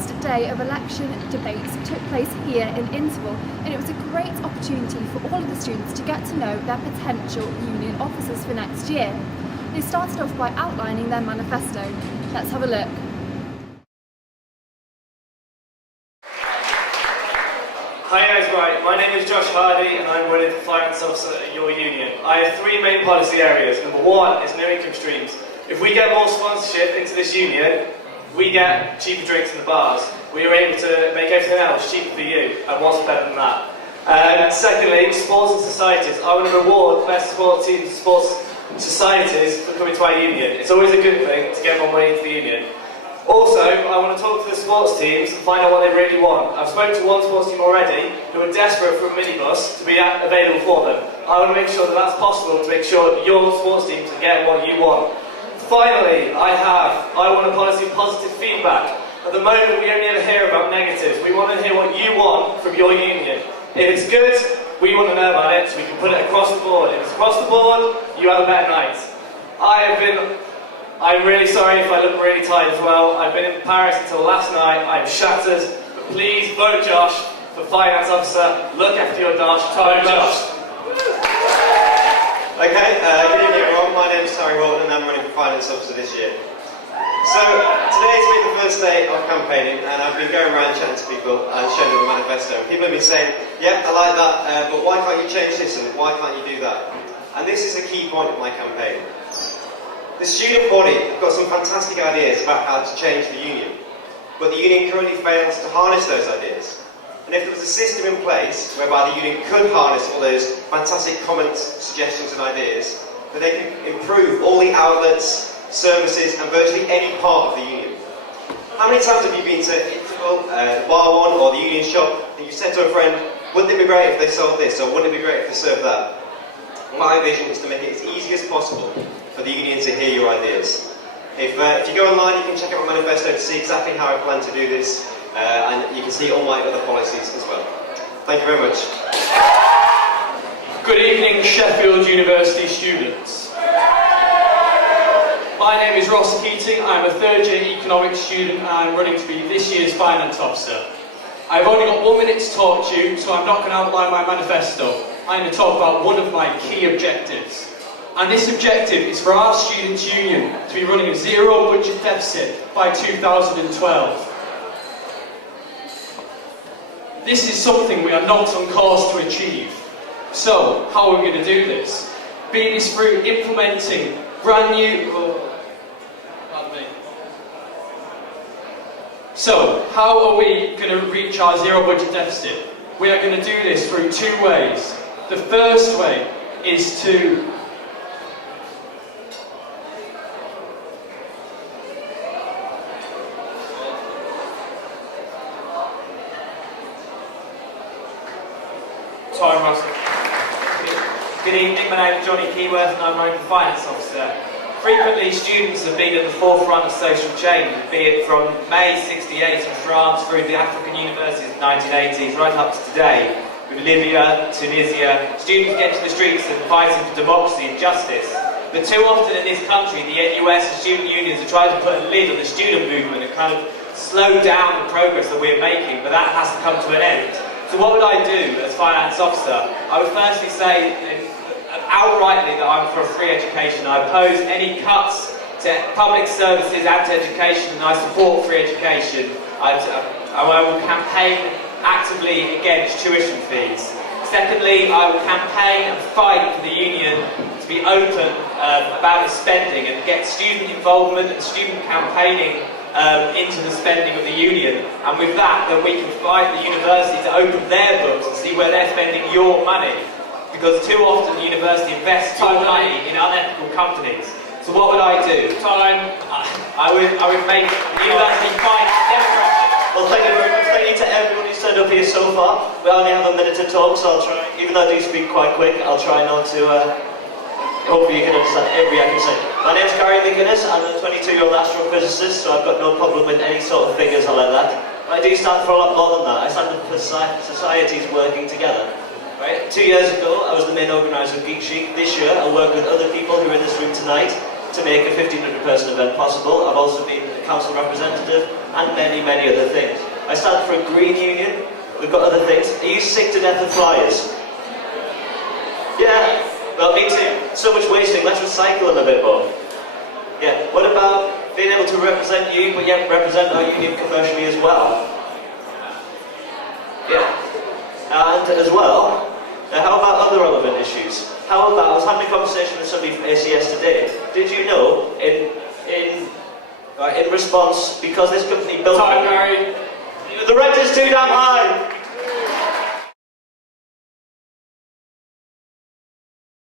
first day of election debates took place here in Interval, and it was a great opportunity for all of the students to get to know their potential union officers for next year. They started off by outlining their manifesto. Let's have a look. Hi guys, right, my name is Josh Hardy and I'm running for Finance Officer at your union. I have three main policy areas. Number one is no income streams. If we get more sponsorship into this union, we get cheaper drinks in the bars. We are able to make everything else cheaper for you, and what's better than that? Secondly, sports and societies. I want to reward best sports teams and sports societies for coming to our union. It's always a good thing to get more money into the union. Also, I want to talk to the sports teams and find out what they really want. I've spoken to one sports team already who are desperate for a minibus to be available for them. I want to make sure that that's possible to make sure that your sports team can get what you want. Finally, I want a policy of positive feedback. At the moment, we only ever hear about negatives. We want to hear what you want from your union. If it's good, we want to know about it so we can put it across the board. If it's across the board, you have a better night. I'm really sorry if I look really tired as well. I've been in Paris until last night. I'm shattered. But please vote Josh for Finance Officer. Look after your Josh. Vote Josh. Okay, good evening everyone. My name is Horton and I'm running for Finance Officer this year. So, today's been the first day of campaigning and I've been going around chatting to people and showing them a manifesto. People have been saying, yeah, I like that, but why can't you change this and why can't you do that? And this is a key point of my campaign. The student body have got some fantastic ideas about how to change the union, but the union currently fails to harness those ideas. And if there was a system in place whereby the union could harness all those fantastic comments, suggestions and ideas, then they could improve all the outlets, services and virtually any part of the union. How many times have you been to Interval, the bar one or the union shop and you said to a friend, wouldn't it be great if they sold this or wouldn't it be great if they served that? My vision is to make it as easy as possible for the union to hear your ideas. If you go online, you can check out my manifesto to see exactly how I plan to do this, and you can see all my other policies as well. Thank you very much. Good evening, Sheffield University students. My name is Rossa Keating. I'm a third year economics student and I'm running to be this year's Finance Officer. I've only got 1 minute to talk to you, so I'm not going to outline my manifesto. I'm going to talk about one of my key objectives. And this objective is for our students' union to be running a zero budget deficit by 2012. This is something we are not on course to achieve. So, how are we going to do this? Be this through implementing brand new... So, how are we going to reach our zero budget deficit? We are going to do this through two ways. The first way is to Good evening, my name is Jonny Keyworth and I'm running for Finance Officer. Frequently, students have been at the forefront of social change, be it from May '68 in France through the African universities in the 1980s, right up to today, with Libya, Tunisia. Students get to the streets and fighting for democracy and justice. But too often in this country, the US and student unions are trying to put a lid on the student movement and kind of slow down the progress that we're making, but that has to come to an end. So what would I do as Finance Officer? I would firstly say outrightly that I'm for a free education. I oppose any cuts to public services and to education, and I support free education. I will campaign actively against tuition fees. Secondly, I will campaign and fight for the union to be open about its spending and get student involvement and student campaigning into the spending of the union, and with that, then we can fight the university to open their books and see where they're spending your money, because too often the university invests your money in unethical companies. So what would I do? I would make the university fight democracy. Well, thank you very much. Thank you to everyone who's turned up here so far. We only have a minute to talk, so I'll try, even though I do speak quite quick, I'll try not to hopefully you can understand every I can say. My name's McGuinness. I'm a 22-year-old astrophysicist, so I've got no problem with any sort of figures or like that. But I do stand for a lot more than that. I stand for societies working together. Right? 2 years ago, I was the main organiser of Geek Chic. This year, I'll work with other people who are in this room tonight to make a 1,500-person event possible. I've also been a council representative and many, many other things. I stand for a green union. We've got other things. Are you sick to death of flyers? Yeah, well, me too. So much wasting. Let's recycle them a bit more. Yeah, what about being able to represent you, but yet represent our union commercially as well? Yeah. And as well, how about other relevant issues? How about, I was having a conversation with somebody from ACS today. Did you know, in response, because this company built... Time, Gary. The rent is too damn high!